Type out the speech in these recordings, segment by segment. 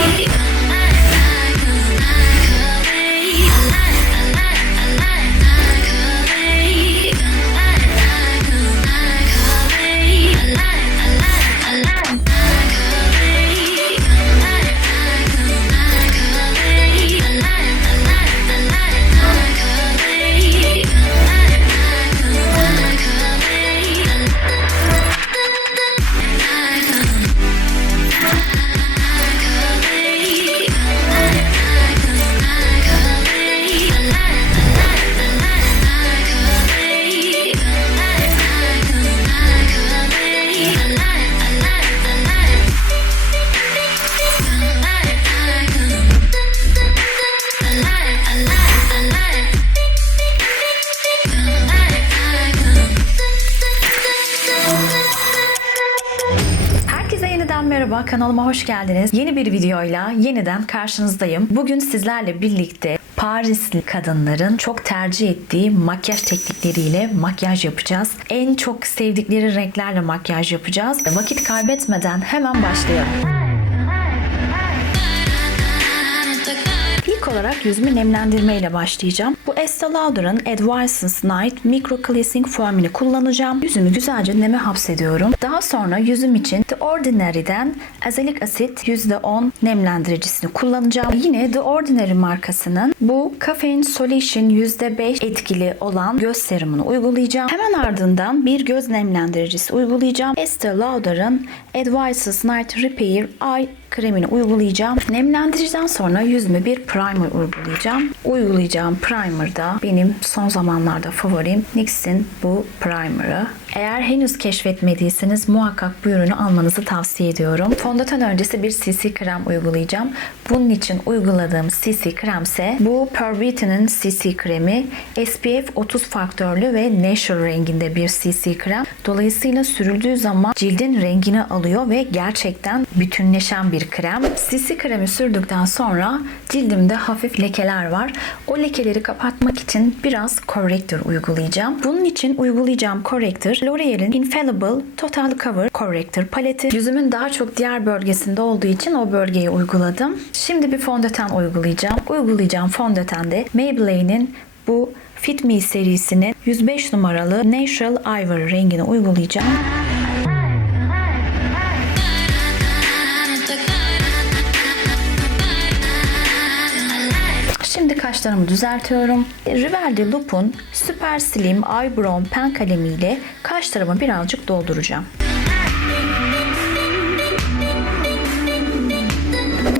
Thank you. Yeniden merhaba, kanalıma hoş geldiniz. Yeni bir videoyla yeniden karşınızdayım. Bugün sizlerle birlikte Parisli kadınların çok tercih ettiği makyaj teknikleriyle makyaj yapacağız. En çok sevdikleri renklerle makyaj yapacağız. Vakit kaybetmeden hemen başlayalım. İlk olarak yüzümü nemlendirme ile başlayacağım. Bu Estee Lauder'ın Advanced Night Micro Cleansing Foam'ini kullanacağım. Yüzümü güzelce neme hapsediyorum. Daha sonra yüzüm için The Ordinary'den azelik asit %10 nemlendiricisini kullanacağım. Yine The Ordinary markasının bu Caffeine Solution %5 etkili olan göz serumunu uygulayacağım. Hemen ardından bir göz nemlendiricisi uygulayacağım. Estee Lauder'ın Advanced Night Repair Eye kremini uygulayacağım. Nemlendiriciden sonra yüzüme bir primer uygulayacağım. Uygulayacağım primer da benim son zamanlarda favorim NYX'in bu primer'ı. Eğer henüz keşfetmediyseniz muhakkak bu ürünü almanızı tavsiye ediyorum. Fondöten öncesi bir CC krem uygulayacağım. Bunun için uyguladığım CC kremse bu Pure Beauty'nin CC kremi. SPF 30 faktörlü ve natural renginde bir CC krem. Dolayısıyla sürüldüğü zaman cildin rengini alıyor ve gerçekten bütünleşen bir krem. CC kremi sürdükten sonra cildimde hafif lekeler var. O lekeleri kapatmak için biraz corrector uygulayacağım. Bunun için uygulayacağım corrector L'Oreal'in Infallible Total Cover Corrector paleti. Yüzümün daha çok diğer bölgesinde olduğu için o bölgeye uyguladım. Şimdi bir fondöten uygulayacağım. Uygulayacağım fondöten de Maybelline'in bu Fit Me serisinin 105 numaralı Natural Ivory rengini uygulayacağım. Kaşlarımı düzeltiyorum. Rivel de Loop'un Super Slim Eyebrow pen kalemiyle kaşlarımı birazcık dolduracağım.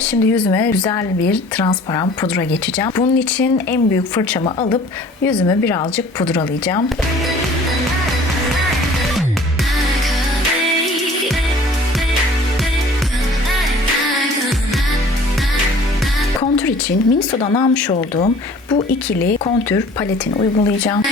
Şimdi yüzüme güzel bir transparan pudra geçeceğim. Bunun için en büyük fırçamı alıp yüzümü birazcık pudralayacağım. İçin Miniso'dan almış olduğum bu ikili kontür paletini uygulayacağım.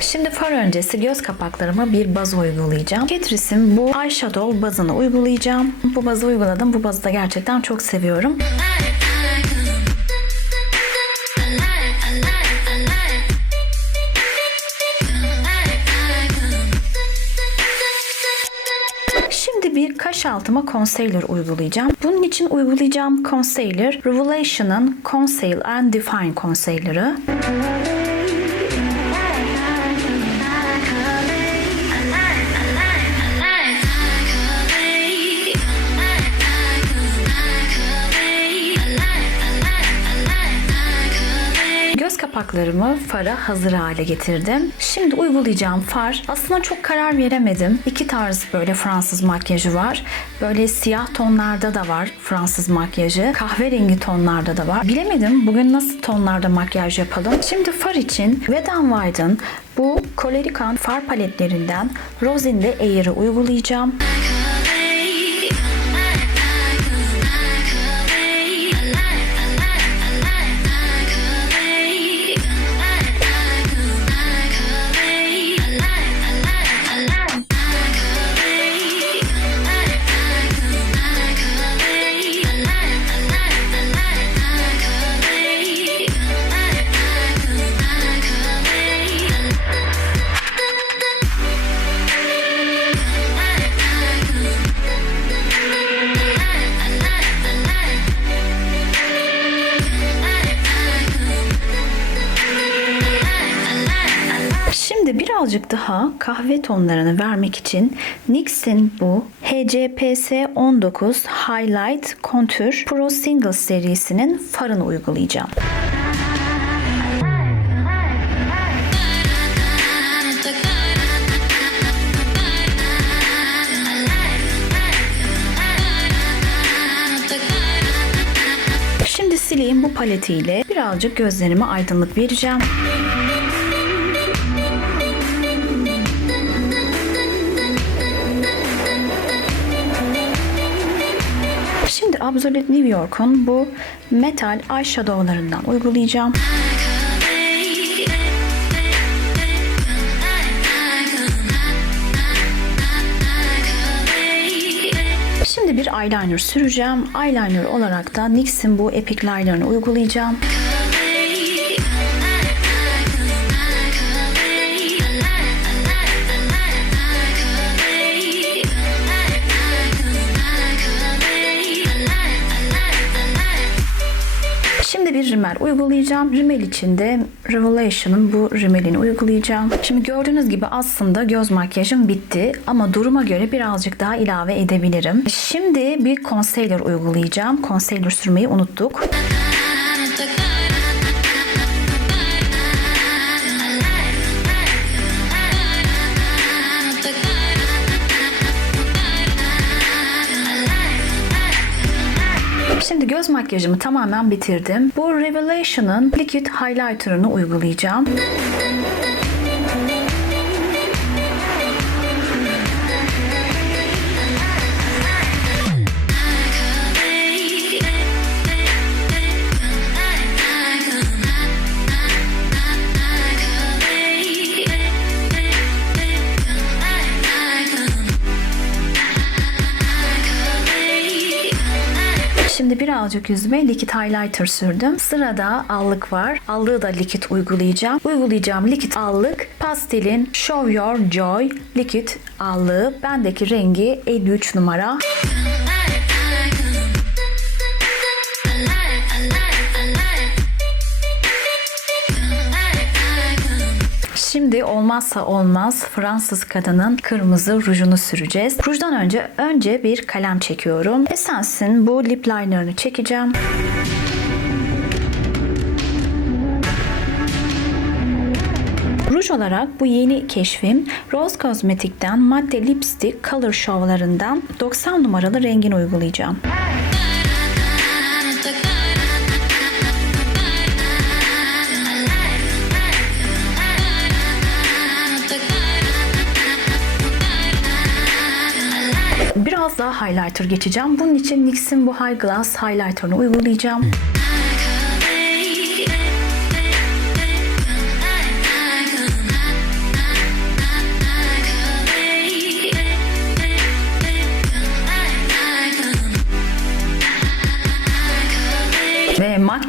Şimdi far öncesi göz kapaklarıma bir baz uygulayacağım. Catrice'in bu eyeshadow bazını uygulayacağım. Bu bazı uyguladım. Bu bazı da gerçekten çok seviyorum. Altıma concealer uygulayacağım. Bunun için uygulayacağım concealer Revelation'ın Conceal and Define Concealer'ı. Kapaklarımı fara hazır hale getirdim. Şimdi uygulayacağım far. Aslında çok karar veremedim. İki tarz böyle Fransız makyajı var. Böyle siyah tonlarda da var Fransız makyajı. Kahverengi tonlarda da var. Bilemedim bugün nasıl tonlarda makyaj yapalım. Şimdi far için Wet n Wild'ın bu Colorican far paletlerinden Rosinde Air'ı uygulayacağım. Birazcık daha kahve tonlarını vermek için NYX'in bu HCPS 19 Highlight Contour Pro Single serisinin farını uygulayacağım. Şimdi sileyim bu paletiyle birazcık gözlerime aydınlık vereceğim. Absolute New York'un bu metal eyeshadowlarından uygulayacağım. Şimdi bir eyeliner süreceğim. Eyeliner olarak da NYX'in bu Epic Liner'ını uygulayacağım. Bir rimel uygulayacağım. Rimel için de Revelation'ın bu rimelini uygulayacağım. Şimdi gördüğünüz gibi aslında göz makyajım bitti ama duruma göre birazcık daha ilave edebilirim. Şimdi bir concealer uygulayacağım. Concealer sürmeyi unuttuk. Şimdi göz makyajımı tamamen bitirdim. Bu Revelation'ın Liquid Highlighter'ını uygulayacağım. Birazcık yüzüme likit highlighter sürdüm. Sırada allık var. Allığı da likit uygulayacağım. Uygulayacağım likit allık pastelin Show Your Joy likit allığı. Bendeki rengi 53 numara. Şimdi olmazsa olmaz Fransız kadının kırmızı rujunu süreceğiz. Rujdan önce önce bir kalem çekiyorum. Essence'in bu lip liner'ını çekeceğim. Ruj olarak bu yeni keşfim Rose Cosmetic'ten Matte Lipstick Color Show'larından 90 numaralı rengini uygulayacağım. Biraz daha highlighter geçeceğim. Bunun için NYX'in bu High Glass Highlighter'ını uygulayacağım.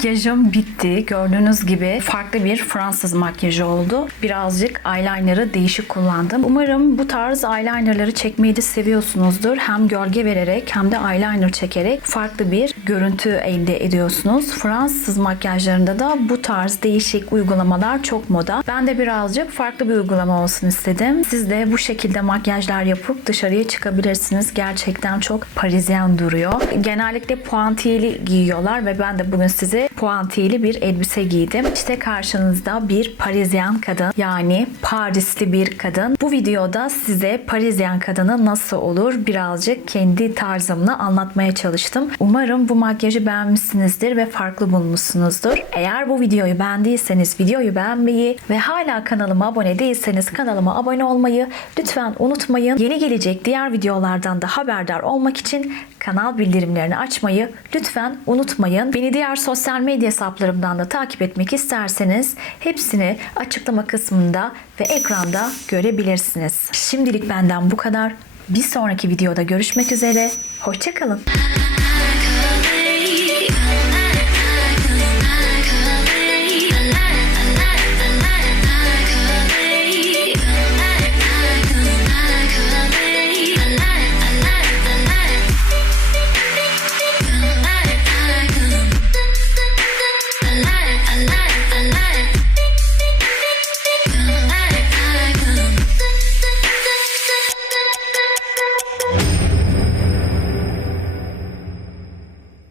Makyajım bitti. Gördüğünüz gibi farklı bir Fransız makyajı oldu. Birazcık eyeliner'ı değişik kullandım. Umarım bu tarz eyeliner'ları çekmeyi de seviyorsunuzdur. Hem gölge vererek hem de eyeliner çekerek farklı bir görüntü elde ediyorsunuz. Fransız makyajlarında da bu tarz değişik uygulamalar çok moda. Ben de birazcık farklı bir uygulama olsun istedim. Siz de bu şekilde makyajlar yapıp dışarıya çıkabilirsiniz. Gerçekten çok Parisyen duruyor. Genellikle puantiyeli giyiyorlar ve ben de bugün size puantiyeli bir elbise giydim. İşte karşınızda bir Parisyen kadın yani Parisli bir kadın. Bu videoda size Parisyen kadını nasıl olur birazcık kendi tarzımla anlatmaya çalıştım. Umarım bu makyajı beğenmişsinizdir ve farklı bulmuşsunuzdur. Eğer bu videoyu beğendiyseniz videoyu beğenmeyi ve hala kanalıma abone değilseniz kanalıma abone olmayı lütfen unutmayın. Yeni gelecek diğer videolardan da haberdar olmak için kanal bildirimlerini açmayı lütfen unutmayın. Beni diğer sosyal medya hesaplarımdan da takip etmek isterseniz hepsini açıklama kısmında ve ekranda görebilirsiniz. Şimdilik benden bu kadar. Bir sonraki videoda görüşmek üzere. Hoşçakalın.